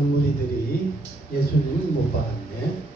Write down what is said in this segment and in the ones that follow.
무리들이 예수님을 못 박았네.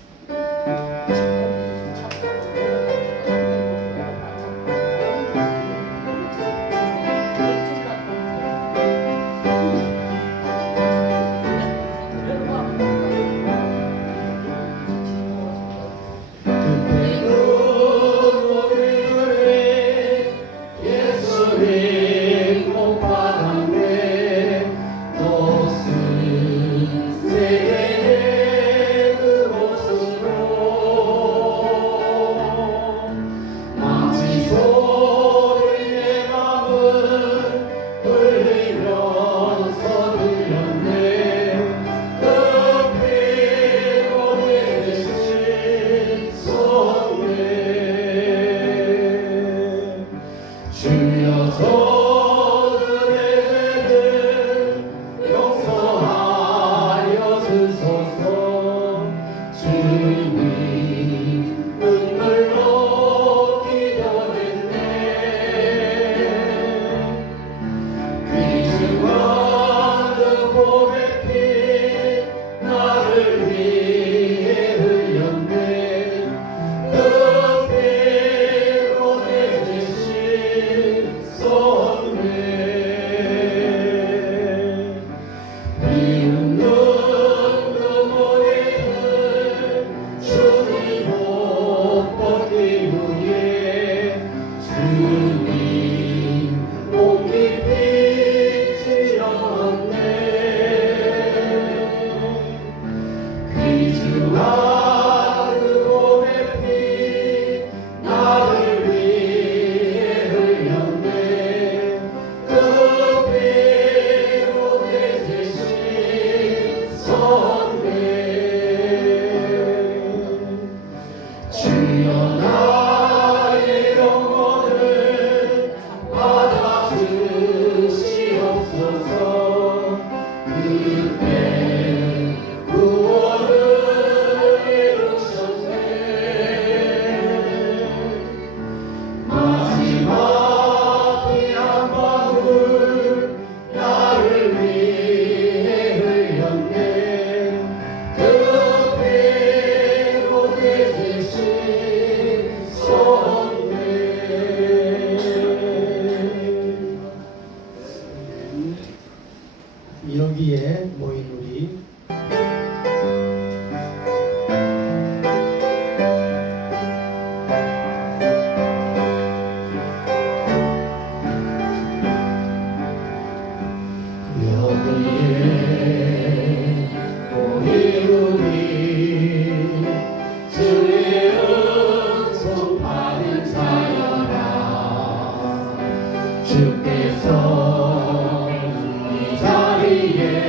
여기에 모인 우리 주께서 이 자리에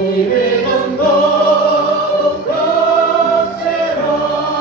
이름은 거룩한 세라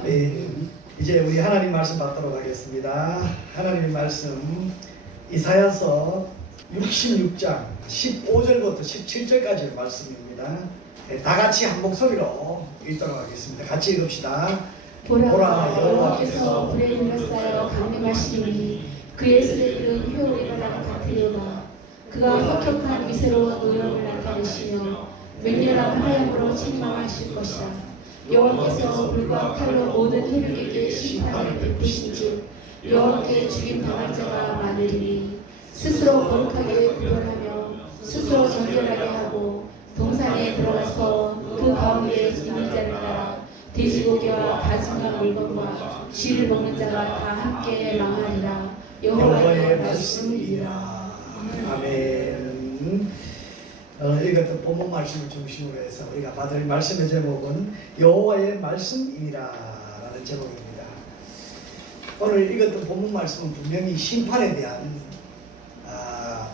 아멘. 이제 우리 하나님 말씀 받도록 하겠습니다. 하나님의 말씀 이사야서 66장 15절부터 17절까지의 말씀입니다. 다 같이 한 목소리로 읽도록 하겠습니다. 같이 읽읍시다. 보라 여호와께서 불에 둘러싸여 강림하시니 그의 수레들은 효의 바람 같으려나 그가 혁혁한 위세로 노염을 나타내시며 맹렬한 화염으로 책망하실 것이라. 여호와께서 불과 칼로 모든 혈육에게 심판을 베푸신즉 여호와께 죽임 당할 자가 많으리니 스스로 거룩하게 구별하며 스스로 정결하게 하고 동산에 들어가서 그 가운데 있는 자를 따라 돼지고기와 다짐한 물건과 쥐를 먹는 자가 다 함께 망하리라. 여호와의 말씀이라. 아멘. 이것도 본문 말씀을 중심으로 해서 우리가 받을 말씀의 제목은 여호와의 말씀이니라라는 제목입니다. 오늘 읽었던 본문 말씀은 분명히 심판에 대한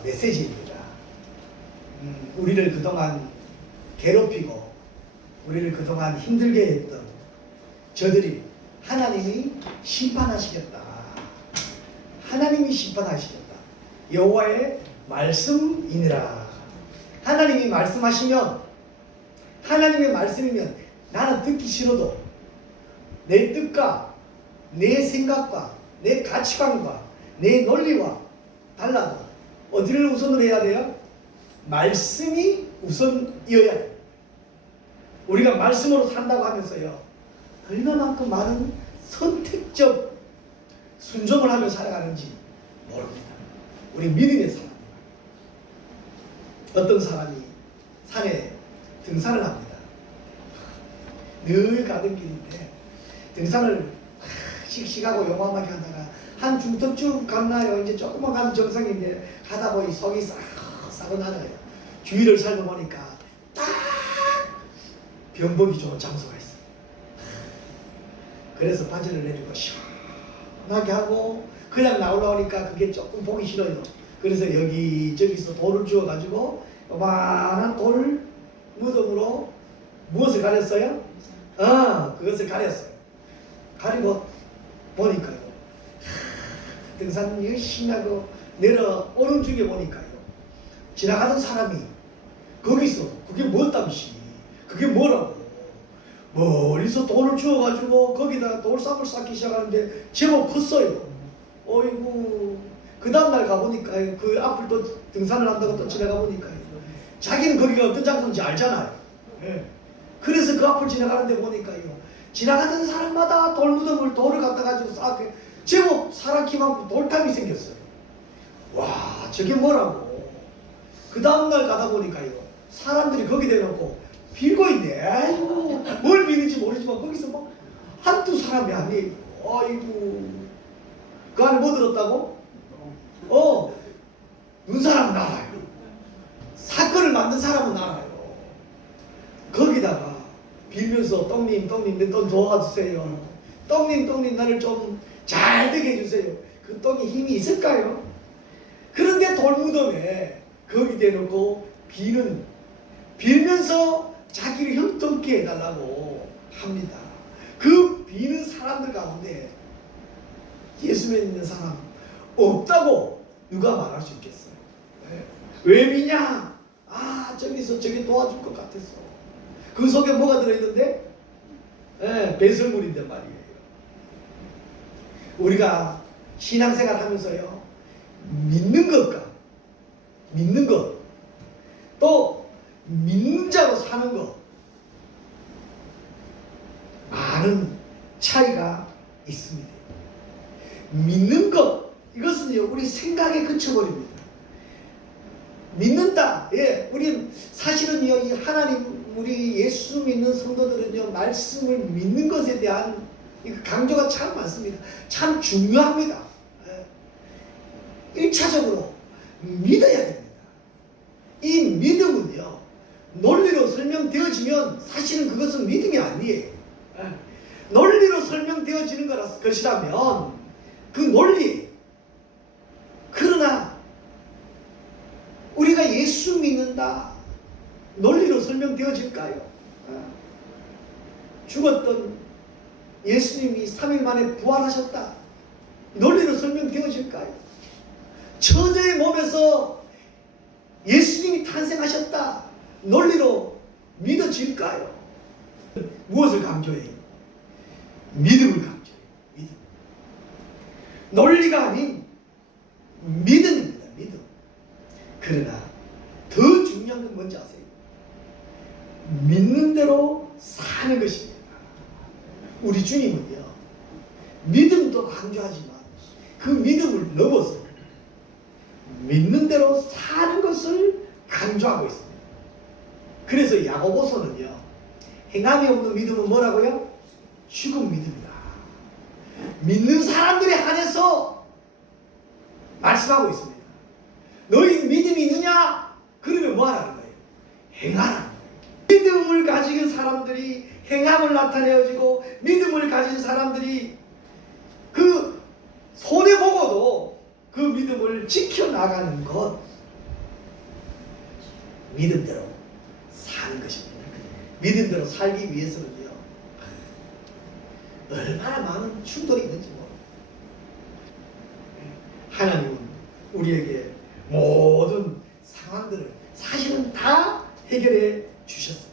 메시지입니다. 우리를 그동안 괴롭히고 우리를 그동안 힘들게 했던 저들이 하나님이 심판하시겠다. 하나님이 심판하시겠다. 여호와의 말씀이니라. 하나님이 말씀하시면, 하나님의 말씀이면 나는 듣기 싫어도 내 뜻과 내 생각과 내 가치관과 내 논리와 달라도 어디를 우선으로 해야 돼요? 말씀이 우선이어야 돼요. 우리가 말씀으로 산다고 하면서요, 얼마만큼 많은 선택적 순종을 하며 살아가는지 모릅니다. 우리 믿음의 사람. 어떤 사람이 산에 등산을 합니다. 늘 가던 길인데 등산을 씩씩하고 요만하게 하다가 한 중턱 쭉 갔나요? 이제 조금만 가면 정상인데 가다 보니 속이 싹 나가요. 주위를 살펴보니까 딱 병복이 좋은 장소가 있어요. 그래서 바지를 내리고 시원하게 하고 그냥 나오려니까 그게 조금 보기 싫어요. 그래서 여기저기서 돌을 주워가지고 요만한 돌 무덤으로 무엇을 가렸어요? 그것을 가렸어요. 가리고 보니까요, 등산 열심히 하고 내려오는 중에 보니까요, 지나가던 사람이 거기서 그게 뭐땀시 그게 뭐라고 멀리서 돌을 주워가지고 거기다가 돌삽을 쌓기 시작하는데 제법 컸어요. 어이구. 그 다음날 가보니까요, 그 앞을 또 등산을 한다고 또 지나가 보니까요, 자기는 거기가 어떤 장소인지 알잖아요. 예. 그래서 그 앞을 지나가는데 보니까요, 지나가던 사람마다 돌을 갖다 가지고 쌓게 제법 사람 키만큼 돌탑이 생겼어요. 와, 저게 뭐라고. 그 다음날 가다 보니까요, 사람들이 거기 대놓고 빌고 있네. 아이고, 뭘 비는지 모르지만 거기서 막 한두 사람이 아니에요. 아이고. 그 안에 뭐 들었다고? 눈사람 나와요. 사건을 만든 사람은 나와요. 거기다가 빌면서 떡님 내 돈 도와주세요. 떡님 나를 좀 잘 되게 해주세요. 그 떡이 힘이 있을까요? 그런데 돌무덤에 거기 대놓고 빌면서 자기를 형통케 해달라고 합니다. 그 비는 사람들 가운데 예수 믿는 사람 없다고 누가 말할 수 있겠어요? 왜 비냐? 저기서 저기 도와줄 것 같았어. 그 속에 뭐가 들어있는데? 배설물인데 말이에요. 우리가 신앙생활 하면서요, 믿는 것, 또 믿는 자로 사는 것, 많은 차이가 있습니다. 믿는 것, 이것은요, 우리 생각에 그쳐버립니다. 믿는다. 예, 우리 사실은요, 이 하나님, 우리 예수 믿는 성도들은요, 말씀을 믿는 것에 대한 강조가 참 많습니다. 참 중요합니다. 예. 1차적으로 믿어야 됩니다. 이 믿음은요, 논리로 설명되어지면 사실은 그것은 믿음이 아니에요. 예. 논리로 설명되어지는 것이라면 그 논리, 그러나 우리가 예수 믿는다, 논리로 설명되어질까요? 죽었던 예수님이 3일 만에 부활하셨다. 논리로 설명되어질까요? 처녀의 몸에서 예수님이 탄생하셨다. 논리로 믿어질까요? 무엇을 강조해요? 믿음을 강조해요. 믿음. 논리가 아닌 믿음입니다. 믿음. 그러나 더 중요한 건 뭔지 아세요? 믿는 대로 사는 것입니다. 우리 주님은요, 믿음도 강조하지만 그 믿음을 넘어서 믿는 대로 사는 것을 강조하고 있습니다. 그래서 야고보서는요, 행함이 없는 믿음은 뭐라고요? 죽은 믿음이다. 믿는 사람들에 한해서 말씀하고 있습니다. 너희 믿음이 있느냐? 그러면 뭐 하라는 거예요? 행하라는 거예요. 믿음을 가진 사람들이 행함을 나타내어지고, 믿음을 가진 사람들이 그 손해보고도 그 믿음을 지켜나가는 것, 믿음대로 사는 것입니다. 믿음대로 살기 위해서는요, 얼마나 많은 충돌이 있는지 모릅니다. 하나님은 우리에게 모든 상황들을 사실은 다 해결해 주셨습니다.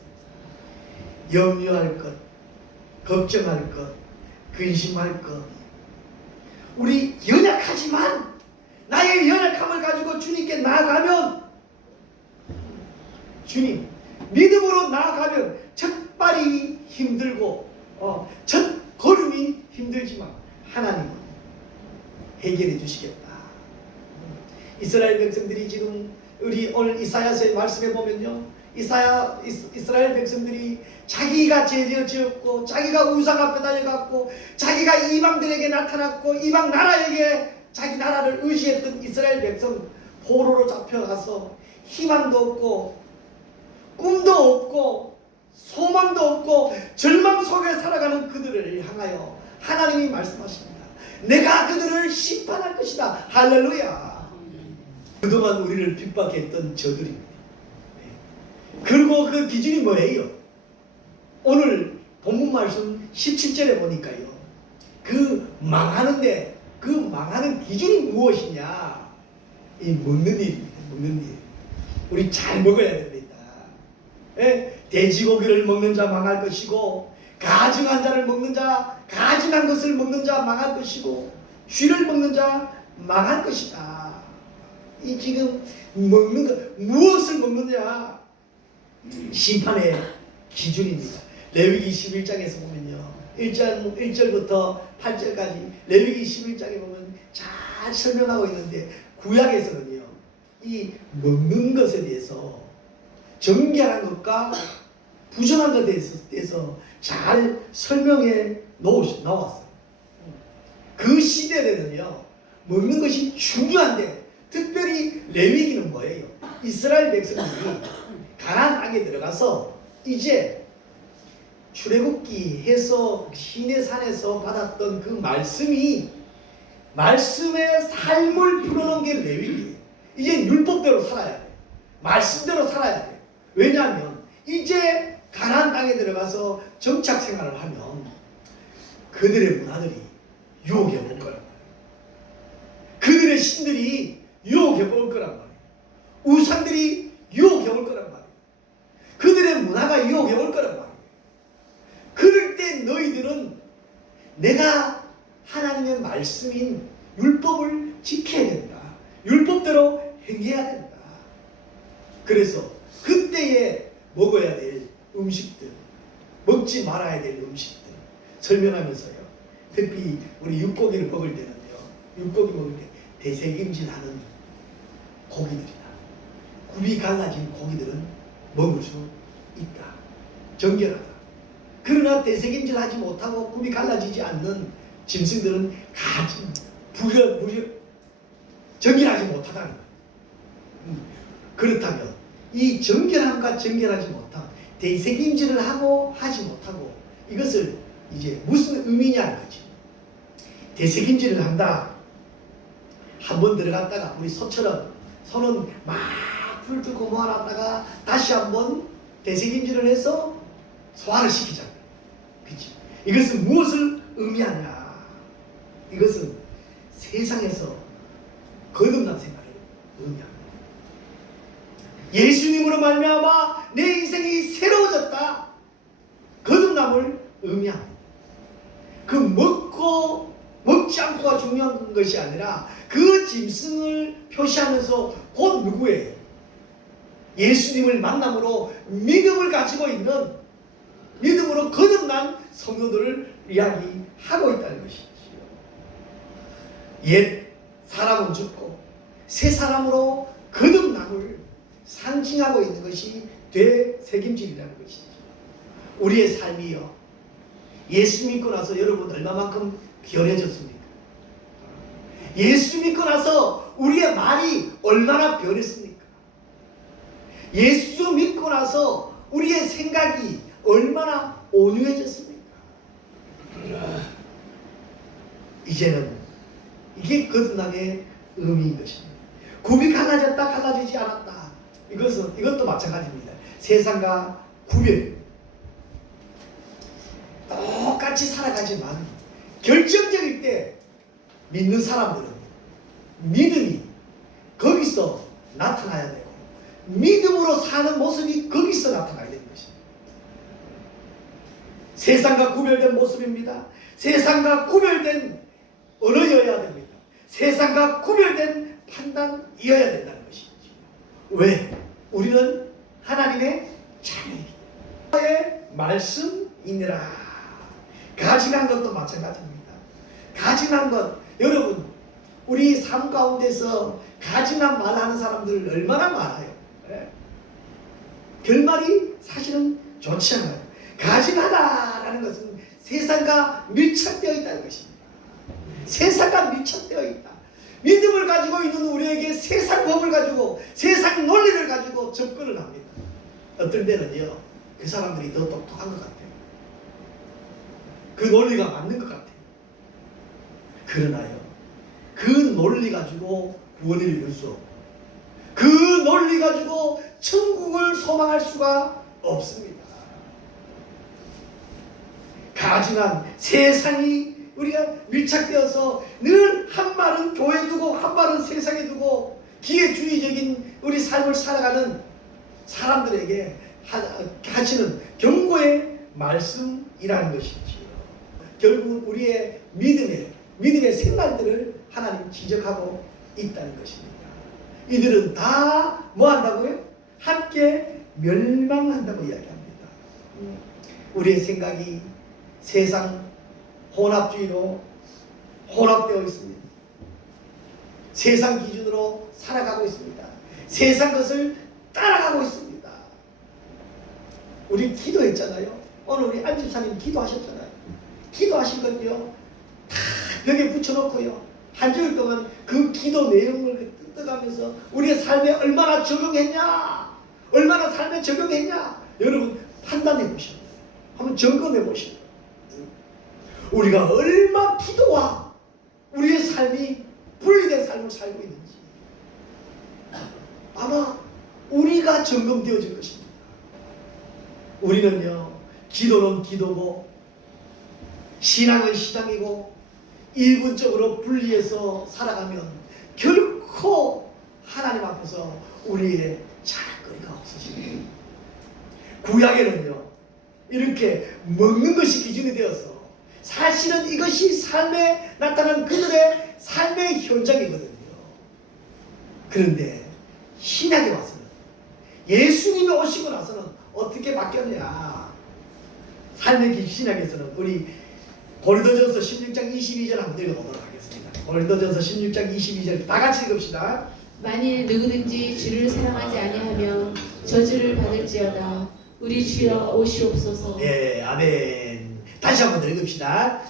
염려할 것, 걱정할 것, 근심할 것, 우리 연약하지만 나의 연약함을 가지고 주님께 나아가면, 주님 믿음으로 나아가면 첫 발이 힘들고 첫 걸음이 힘들지만 하나님은 해결해 주시겠다. 이스라엘 백성들이 지금 우리 오늘 이사야서의 말씀에 보면요, 이스라엘 백성들이 자기가 죄를 지었고 자기가 우상 앞에 달려갔고 자기가 이방들에게 나타났고 이방 나라에게 자기 나라를 의지했던 이스라엘 백성, 포로로 잡혀가서 희망도 없고 꿈도 없고 소망도 없고 절망 속에 살아가는 그들을 향하여 하나님이 말씀하십니다. 내가 그들을 심판할 것이다. 할렐루야. 그동안 우리를 핍박했던 저들입니다. 그리고 그 기준이 뭐예요? 오늘 본문 말씀 17절에 보니까요, 그 망하는데 그 망하는 기준이 무엇이냐? 이 먹는 일입니다. 먹는 일. 우리 잘 먹어야 됩니다. 돼지고기를 먹는 자 망할 것이고, 가증한 자를 먹는 자, 가증한 것을 먹는 자 망할 것이고, 쥐를 먹는 자 망할 것이다. 이 지금 먹는 것, 무엇을 먹느냐? 심판의 기준입니다. 레위기 21장에서 보면요, 1절부터 8절까지 레위기 21장에 보면 잘 설명하고 있는데, 구약에서는요, 이 먹는 것에 대해서 정결한 것과 부정한 것에 대해서 잘 설명해 나왔어요. 그 시대에는요, 먹는 것이 중요한데, 특별히 레위기는 뭐예요? 이스라엘 백성들이 가나안 땅에 들어가서 이제 출애굽기 해서 시내산에서 받았던 그 말씀이, 말씀의 삶을 풀어놓은 게 레위기예요. 이제 율법대로 살아야 돼. 말씀대로 살아야 돼. 왜냐하면 이제 가나안 땅에 들어가서 정착 생활을 하면 그들의 문화들이 유혹해 올 거란 말이에요. 그들의 신들이 유혹해 올 거란 말이에요. 우상들이 유혹해 올 거란 말이에요. 그들의 문화가 유혹해 올 거란 말이에요. 그럴 때 너희들은 내가 하나님의 말씀인 율법을 지켜야 된다. 율법대로 행해야 된다. 그래서 그때에 먹어야 될 음식들, 먹지 말아야 될 음식들 설명하면서요, 특히 우리 육고기를 먹을 때는요, 육고기 먹을 때 대세김질하는 고기들이다, 굽이 갈라진 고기들은 먹을 수 있다. 정결하다. 그러나 대세김질하지 못하고 굽이 갈라지지 않는 짐승들은 정결하지 못하다는 거예요. 그렇다면 이 정결함과 정결하지 못함, 대세김질을 하고 하지 못하고, 이것을 이제 무슨 의미냐는 거지. 대세김질을 한다. 한번 들어갔다가 우리 소처럼 손은 막 풀 뚫고 모아놨다가 다시 한번 대세김질을 해서 소화를 시키잖아요. 그치? 이것은 무엇을 의미하냐? 이것은 세상에서 거듭난 생활을 의미합니다. 예수님으로 말미암아 내 인생이 새로워졌다. 거듭남을 의미합니다. 그 먹지 않고가 중요한 것이 아니라 그 짐승을 표시하면서 곧 누구예요? 예수님을 만남으로 믿음을 가지고 있는, 믿음으로 거듭난 성도들을 이야기하고 있다는 것이지요. 옛 사람은 죽고 새 사람으로 거듭남을 상징하고 있는 것이 되새김질이라는 것이죠. 우리의 삶이요, 예수 믿고 나서 여러분 얼마만큼 변해졌습니까? 예수 믿고 나서 우리의 말이 얼마나 변했습니까? 예수 믿고 나서 우리의 생각이 얼마나 온유해졌습니까? 이제는 이게 거듭남의 의미인 것입니다. 굽이 갈라졌다 갈라지지 않았다. 이것도 마찬가지입니다. 세상과 구별. 똑같이 살아가지만 결정적일 때 믿는 사람들은 믿음이 거기서 나타나야 되고 믿음으로 사는 모습이 거기서 나타나야 되는 것입니다. 세상과 구별된 모습입니다. 세상과 구별된 언어여야 됩니다. 세상과 구별된 판단이어야 된다는 것이죠. 왜? 우리는 하나님의 자녀이기 때문에 말씀이니라. 가증한 것도 마찬가지입니다. 가증한 것, 여러분 우리 삶 가운데서 가증한 말하는 사람들 얼마나 많아요. 네? 결말이 사실은 좋지 않아요. 가증하다라는 것은 세상과 밀착되어 있다는 것입니다. 세상과 밀착되어 있다. 믿음을 가지고 있는 우리에게 세상 법을 가지고 세상 논리를 가지고 접근을 합니다. 어떨 때는요, 그 사람들이 더 똑똑한 것 같아요. 그 논리가 맞는 것 같아요. 그러나요, 그 논리 가지고 구원을 이룰 수 없고 그 논리 가지고 천국을 소망할 수가 없습니다. 가증한 세상이 우리가 밀착되어서 늘 한 말은 교회에 두고 한 말은 세상에 두고 기회주의적인 우리 삶을 살아가는 사람들에게 하시는 경고의 말씀이라는 것이지요. 결국 우리의 믿음의 생활들을 하나님 지적하고 있다는 것입니다. 이들은 다 뭐 한다고요? 함께 멸망한다고 이야기합니다. 우리의 생각이 세상 혼합주의로 혼합되어 있습니다. 세상 기준으로 살아가고 있습니다. 세상 것을 따라가고 있습니다. 우리 기도했잖아요. 오늘 우리 안집사님 기도하셨잖아요. 기도하신 건요, 다 벽에 붙여놓고요, 한 주일 동안 그 기도 내용을 뜯어가면서 우리의 삶에 얼마나 적용했냐, 얼마나 삶에 적용했냐, 여러분 판단해 보시고 한번 점검해 보시고 우리가 얼마 기도와 우리의 삶이 분리된 삶을 살고 있는지 아마 우리가 점검되어질 것입니다. 우리는요, 기도는 기도고 신앙은 신앙이고 일분적으로 분리해서 살아가면 결코 하나님 앞에서 우리의 자랑거리가 없어집니다. 구약에는요, 이렇게 먹는 것이 기준이 되어서 사실은 이것이 삶에 나타난 그들의 삶의 현장이거든요. 그런데 신약에 와서는, 예수님이 오시고 나서는 어떻게 바뀌었냐? 삶의 신약에서는 우리 고린도전서 16장 22절 한번 읽어보도록 하겠습니다. 고린도전서 16장 22절 다 같이 읽읍시다. 만일 누구든지 주를 사랑하지 아니하면 저주를 받을지어다. 우리 주여 오시옵소서. 예, 아멘. 다시 한번 더 읽읍시다.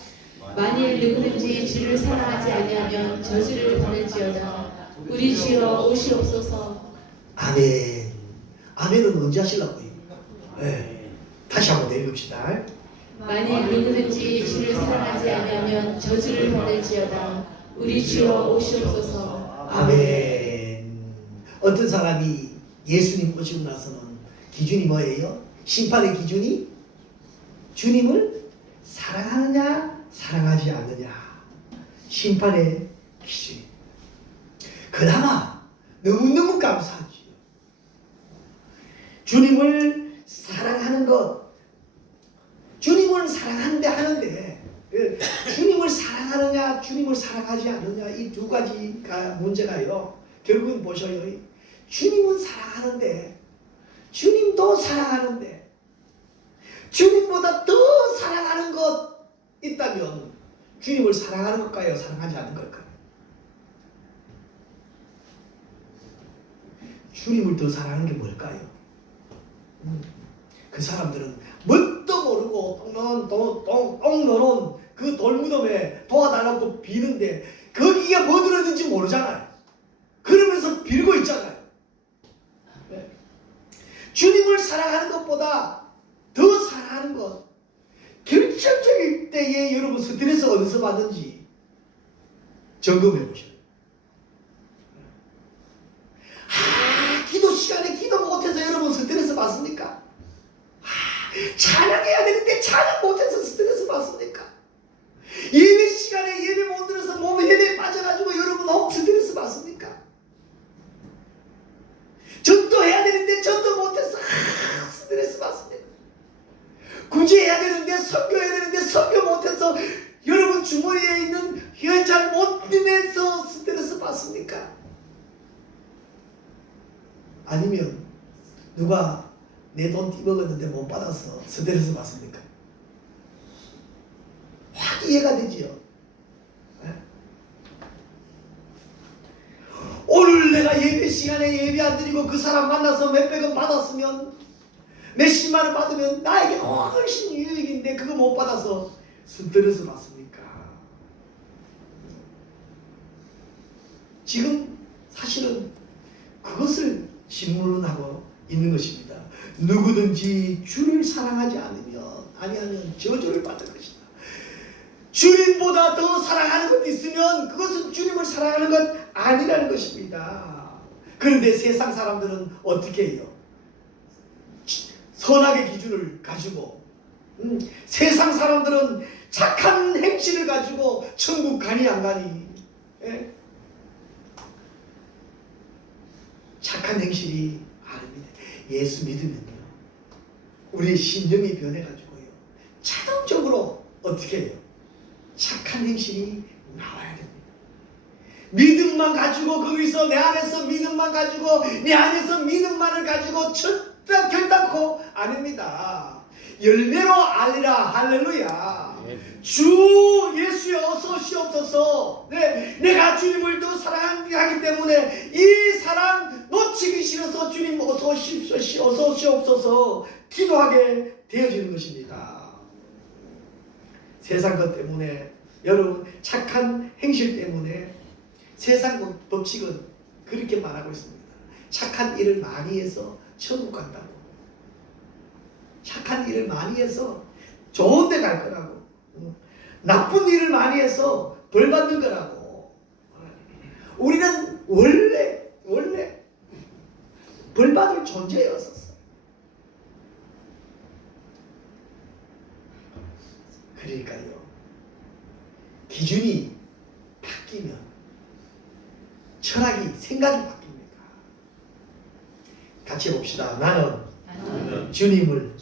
만일 누구든지 주를 사랑하지 아니하면 저주를 받을지어다. 우리 주여 오시옵소서. 아멘. 아멘은 언제 하시려고요? 네. 다시 한번 더 읽읍시다. 만일 누구든지 주를 사랑하지 아니하면 저주를 받을지어다. 우리 주여 오시옵소서. 아멘. 어떤 사람이 예수님 오시고 나서는 기준이 뭐예요? 심판의 기준이 주님을 사랑하느냐 사랑하지 않느냐 심판의 기준이. 그나마 너무너무 감사하지요. 주님을 사랑하는 것, 주님을 사랑한대 하는데 주님을 사랑하느냐 주님을 사랑하지 않느냐 이 두 가지가 문제가요. 결국은 보셔요. 주님은 사랑하는데 주님도 사랑하는데 주님보다 더 사랑하는 것 있다면 주님을 사랑하는 걸까요? 사랑하지 않는 걸까요? 주님을 더 사랑하는 게 뭘까요? 그 사람들은 뭣도 모르고 똥 넣어놓은 그 돌무덤에 도와달라고 비는데 거기에 뭐 들었는지 모르잖아요. 그러면서 빌고 있잖아요. 네. 주님을 사랑하는 것보다 더 사랑하는 것, 결정적일 때에 여러분 스트레스 어디서 받는지 점검해 보셔요. 기도 시간에 기도 못해서 여러분 스트레스 받습니까? 찬양해야 되는데 찬양 못해서 스트레스 받습니까? 예배 시간에 예배 못 들어서 몸에 예배에 빠져가지고 여러분 혹 스트레스 받습니까? 전도해야 되는데 전도 못해서 스트레스 받습니다. 구제해야 되는데 선교해야 되는데 선교 못해서 여러분 주머니에 있는 현찰 못 내서 스트레스 받습니까? 아니면 누가 내 돈 띠먹었는데 못 받아서 스트레스 받습니까? 확 이해가 되지요. 네? 오늘 내가 예배 시간에 예배 안 드리고 그 사람 만나서 몇백원 받았으면 몇십만원 받으면 나에게 훨씬 유익인데 그거 못 받아서 스트레스 받습니까? 지금 사실은 그것을 질문하고 있는 것입니다. 누구든지 주를 사랑하지 아니하면 저주를 받을 것이다. 주님보다 더 사랑하는 것이 있으면 그것은 주님을 사랑하는 것 아니라는 것입니다. 그런데 세상 사람들은 어떻게 해요? 선악의 기준을 가지고 세상 사람들은 착한 행실을 가지고 천국 가니 안 가니 착한 행실이 아닙니다. 예수 믿으면요 우리의 신념이 변해가지고요 자동적으로 어떻게 해요? 착한 행실이 나와야 됩니다. 믿음만 가지고 거기서 내 안에서 믿음만 가지고 내 안에서 믿음만을 가지고 결단코 아닙니다. 열매로 알리라. 할렐루야. 주 예수여 어서 오시옵소서. 내가 주님을 더 사랑하기 때문에 이 사랑 놓치기 싫어서 주님 어서 오십시오 어서 오시옵소서 기도하게 되어지는 것입니다. 세상 것 때문에 여러분 착한 행실 때문에 세상 법칙은 그렇게 말하고 있습니다. 착한 일을 많이 해서 천국 간다고. 착한 일을 많이 해서 좋은 데 갈 거라고. 나쁜 일을 많이 해서 벌 받는 거라고. 우리는 원래 벌 받을 존재였었어. 그러니까요. 기준이 바뀌면 철학이 생각이 바뀝니다. 같이 봅시다. 나는 주님을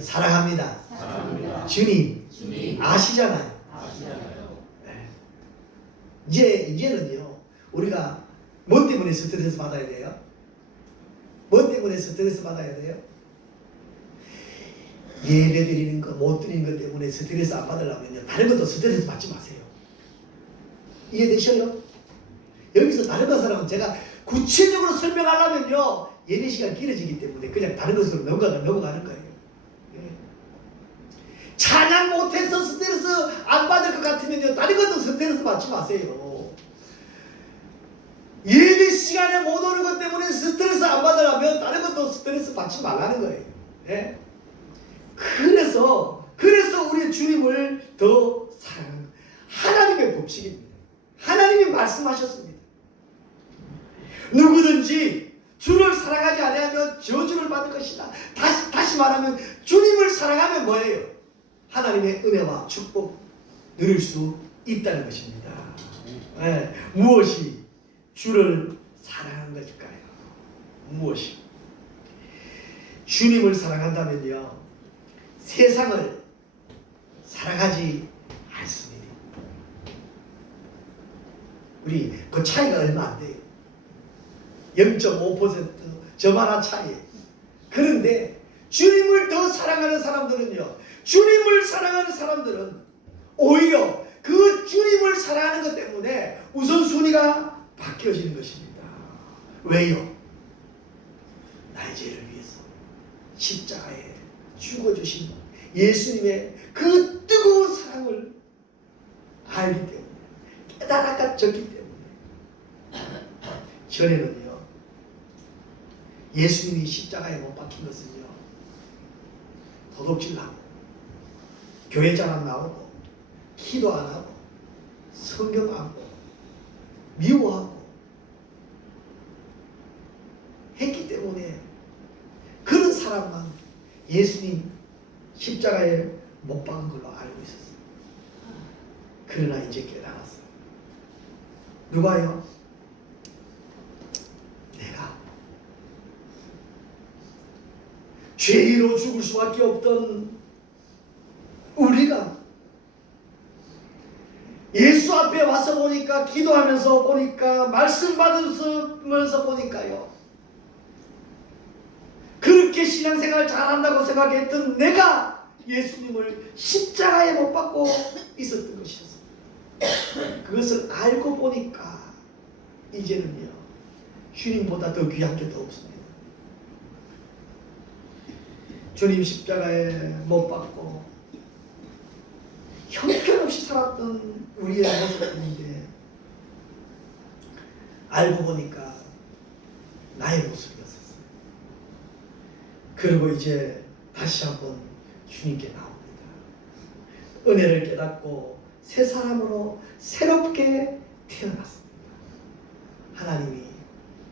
사랑합니다. 주님 아시잖아요. 네. 이제는요 우리가 뭐 때문에 스트레스 받아야 돼요? 뭐 때문에 스트레스 받아야 돼요? 예배 드리는 거 못 드리는 것 때문에 스트레스 안 받으려면요 다른 것도 스트레스 받지 마세요. 이해되셔요? 여기서 다른 것은 제가 구체적으로 설명하려면요 예배 시간 길어지기 때문에 그냥 다른 것으로 넘어가는 거예요. 찬양 못해서 스트레스 안 받을 것 같으면요 다른 것도 스트레스 받지 마세요. 예배 시간에 못 오는 것 때문에 스트레스 안 받으려면 다른 것도 스트레스 받지 말라는 거예요. 네? 그래서 우리 주님을 더 사랑하는 하나님의 법칙입니다. 하나님이 말씀하셨습니다. 누구든지 주를 사랑하지 않으면 저주를 받을 것이다. 다시 말하면 주님을 사랑하면 뭐예요? 하나님의 은혜와 축복 누릴 수 있다는 것입니다. 예, 무엇이 주를 사랑하는 것일까요? 무엇이? 주님을 사랑한다면요, 세상을 사랑하지 않습니다. 우리 그 차이가 얼마 안 돼요. 0.5% 저만한 차이. 그런데 주님을 더 사랑하는 사람들은요, 주님을 사랑하는 사람들은 오히려 그 주님을 사랑하는 것 때문에 우선순위가 바뀌어지는 것입니다. 왜요? 나의 죄를 위해서 십자가에 죽어주신 예수님의 그 뜨거운 사랑을 알기 때문에, 깨달아졌기 때문에. 전에는요, 예수님이 십자가에 못 박힌 것은요, 도둑질하고 교회 잘 안 나오고 기도 안 하고 성경 안 보고 미워하고 했기 때문에 그런 사람만 예수님 십자가에 못 박은 걸로 알고 있었어요. 그러나 이제 깨달았어요. 누가요? 내가 죄로 죽을 수밖에 없던 우리가 예수 앞에 와서 보니까, 기도하면서 보니까, 말씀 받으면서 보니까요, 그렇게 신앙생활 잘한다고 생각했던 내가 예수님을 십자가에 못 박고 있었던 것이었어요. 그것을 알고 보니까 이제는요, 주님보다 더 귀한 게 더 없습니다. 주님 십자가에 못 박고 형편없이 살았던 우리의 모습인데, 알고 보니까 나의 모습이었었어요. 그리고 이제 다시 한번 주님께 나옵니다. 은혜를 깨닫고 새 사람으로 새롭게 태어났습니다. 하나님이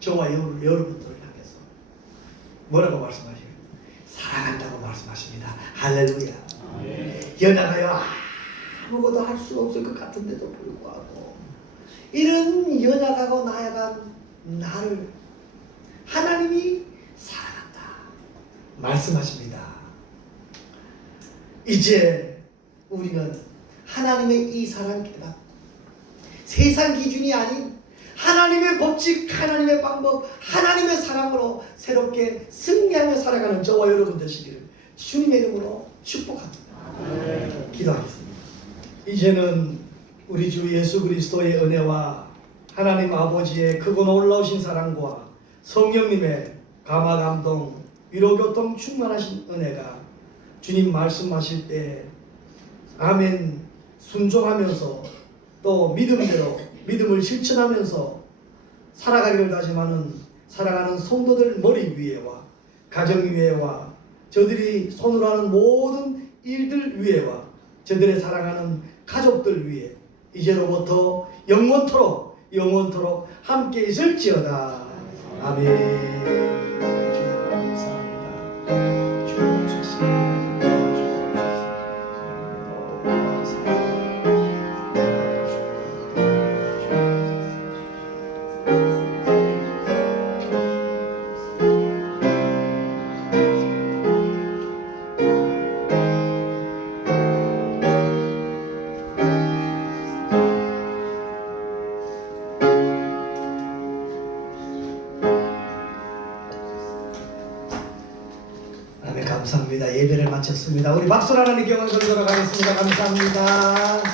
저와 여러분들을 향해서 뭐라고 말씀하시나요? 사랑한다고 말씀하십니다. 할렐루야. 연약하여 아무것도 할 수 없을 것 같은데도 불구하고 이런 연약하고 나약한 나를 하나님이 사랑한다 말씀하십니다. 이제 우리는 하나님의 이 사랑 깨닫고 세상 기준이 아닌 하나님의 법칙, 하나님의 방법, 하나님의 사랑으로 새롭게 승리하며 살아가는 저와 여러분 되시기를 주님의 이름으로 축복합니다. 기도하겠습니다. 이제는 우리 주 예수 그리스도의 은혜와 하나님 아버지의 크고 놀라우신 사랑과 성령님의 감화 감동 위로 교통 충만하신 은혜가 주님 말씀하실 때 아멘 순종하면서 또 믿음대로 믿음을 실천하면서 살아가기를 다짐하는 사랑하는 성도들 머리 위에와 가정 위에와 저들이 손으로 하는 모든 일들 위에와 저들의 사랑하는 가족들 위에 이제로부터 영원토록 함께 있을지어다. 아멘. 감사합니다. 예배를 마쳤습니다. 우리 박수로 하나님께 영광 돌리도록 하겠습니다. 감사합니다.